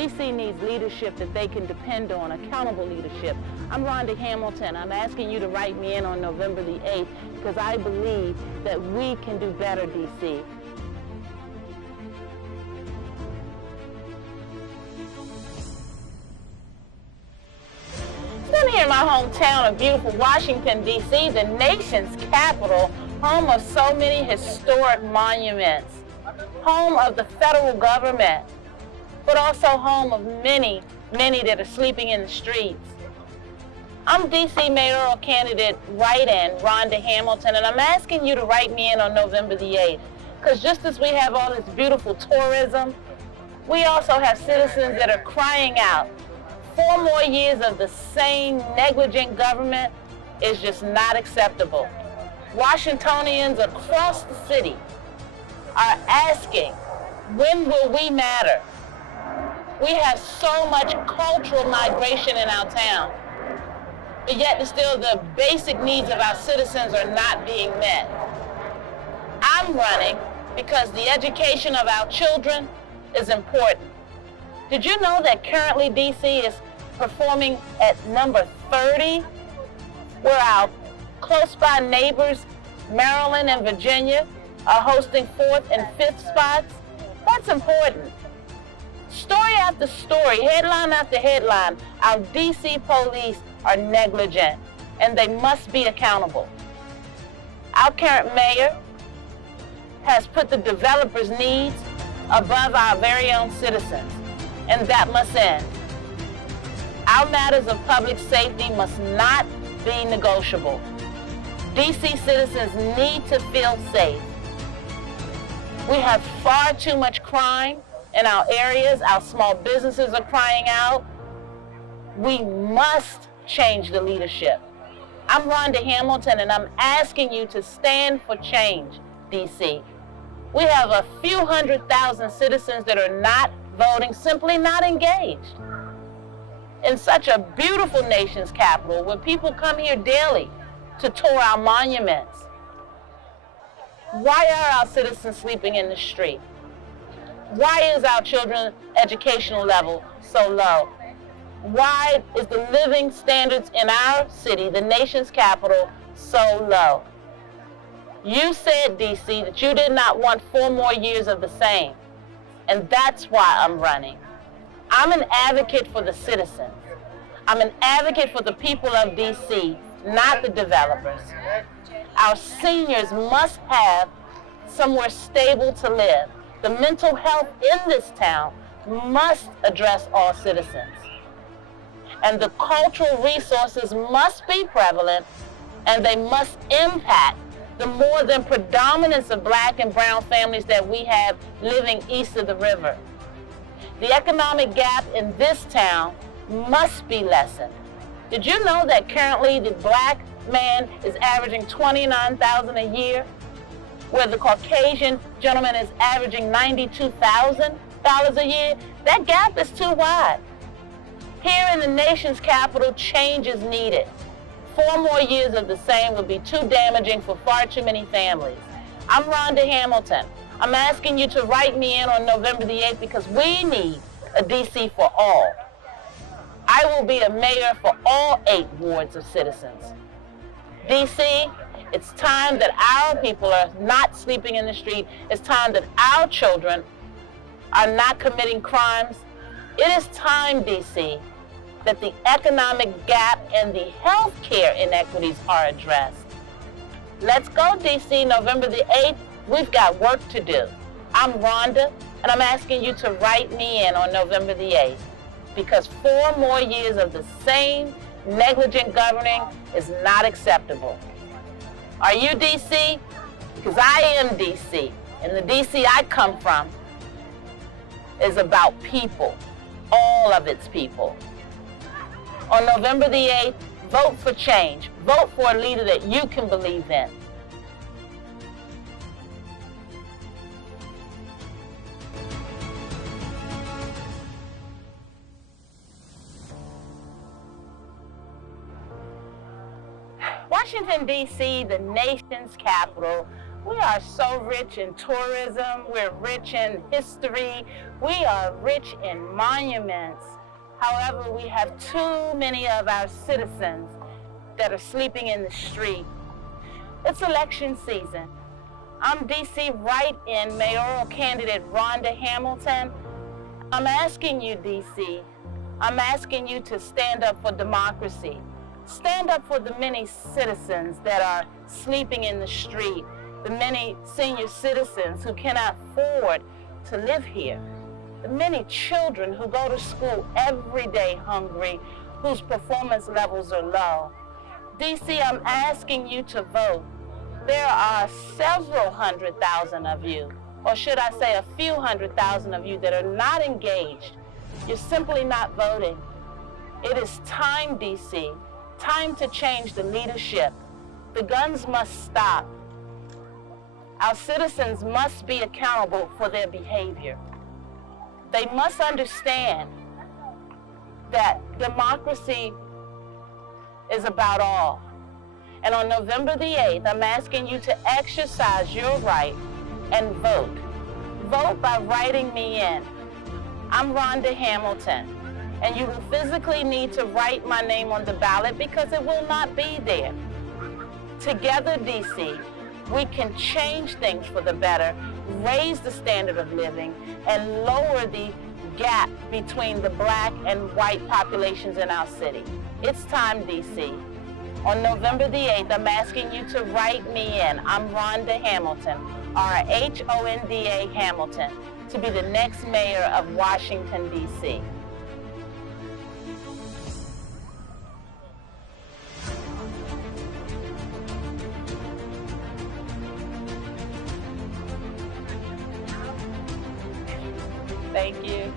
DC needs leadership that they can depend on, accountable leadership. I'm Rhonda Hamilton. I'm asking you to write me in on November the 8th because I believe that we can do better, DC. I'm here in my hometown of beautiful Washington, D.C., the nation's capital, home of so many historic monuments, home of the federal government, but also home of many that are sleeping in the streets. I'm D.C. mayoral candidate write-in, Rhonda Hamilton, and I'm asking you to write me in on November the 8th, because just as we have all this beautiful tourism, we also have citizens that are crying out. 4 more years of the same negligent government is just not acceptable. Washingtonians across the city are asking, when will we matter? We have so much cultural migration in our town, but yet still the basic needs of our citizens are not being met. I'm running because the education of our children is important. Did you know that currently DC is performing at number 30, where our close by neighbors, Maryland and Virginia, are hosting 4th and 5th spots? That's important. Story after story, headline after headline, our DC police are negligent and they must be accountable. Our current mayor has put the developers' needs above our very own citizens, and that must end. Our matters of public safety must not be negotiable. DC citizens need to feel safe. We have far too much crime in our areas. Our small businesses are crying out. We must change the leadership. I'm Rhonda Hamilton, and I'm asking you to stand for change, DC. We have a few 100,000 citizens that are not voting, simply not engaged. In such a beautiful nation's capital, where people come here daily to tour our monuments, why are our citizens sleeping in the street? Why is our children's educational level so low? Why is the living standards in our city, the nation's capital, so low? You said, DC, that you did not want 4 more years of the same, and that's why I'm running. I'm an advocate for the citizens. I'm an advocate for the people of DC, not the developers. Our seniors must have somewhere stable to live. The mental health in this town must address all citizens. And the cultural resources must be prevalent, and they must impact the more than predominance of Black and brown families that we have living east of the river. The economic gap in this town must be lessened. Did you know that currently the Black man is averaging $29,000 a year, where the Caucasian gentleman is averaging $92,000 a year? That gap is too wide. Here in the nation's capital, change is needed. 4 more years of the same would be too damaging for far too many families. I'm Rhonda Hamilton. I'm asking you to write me in on November the 8th because we need a DC for all. I will be a mayor for all 8 wards of citizens. DC, it's time that our people are not sleeping in the street. It's time that our children are not committing crimes. It is time, DC, that the economic gap and the health care inequities are addressed. Let's go, DC, November the 8th. We've got work to do. I'm Rhonda, and I'm asking you to write me in on November the 8th, because 4 more years of the same negligent governing is not acceptable. Are you DC? Because I am DC, and the DC I come from is about people, all of its people. On November the 8th, vote for change. Vote for a leader that you can believe in. Washington, D.C., the nation's capital, We are so rich in tourism, we're rich in history, we are rich in monuments. However, we have too many of our citizens that are sleeping in the street. It's election season. I'm DC write-in mayoral candidate Rhonda Hamilton. I'm asking you, DC, I'm asking you to stand up for democracy. Stand up for the many citizens that are sleeping in the street, the many senior citizens who cannot afford to live here, the many children who go to school every day hungry, whose performance levels are low. DC, I'm asking you to vote. There are several 100,000 of you, or should I say a few 100,000 of you that are not engaged. You're simply not voting. It is time, DC, time to change the leadership. The guns must stop. Our citizens must be accountable for their behavior. They must understand that democracy is about all. And on November the 8th, I'm asking you to exercise your right and vote. Vote by writing me in. I'm Rhonda Hamilton, and you will physically need to write my name on the ballot because it will not be there. Together, DC, we can change things for the better, raise the standard of living, and lower the gap between the black and white populations in our city. It's time, DC. On November the 8th, I'm asking you to write me in. I'm Rhonda Hamilton, R-H-O-N-D-A Hamilton, to be the next mayor of Washington, D.C. Thank you.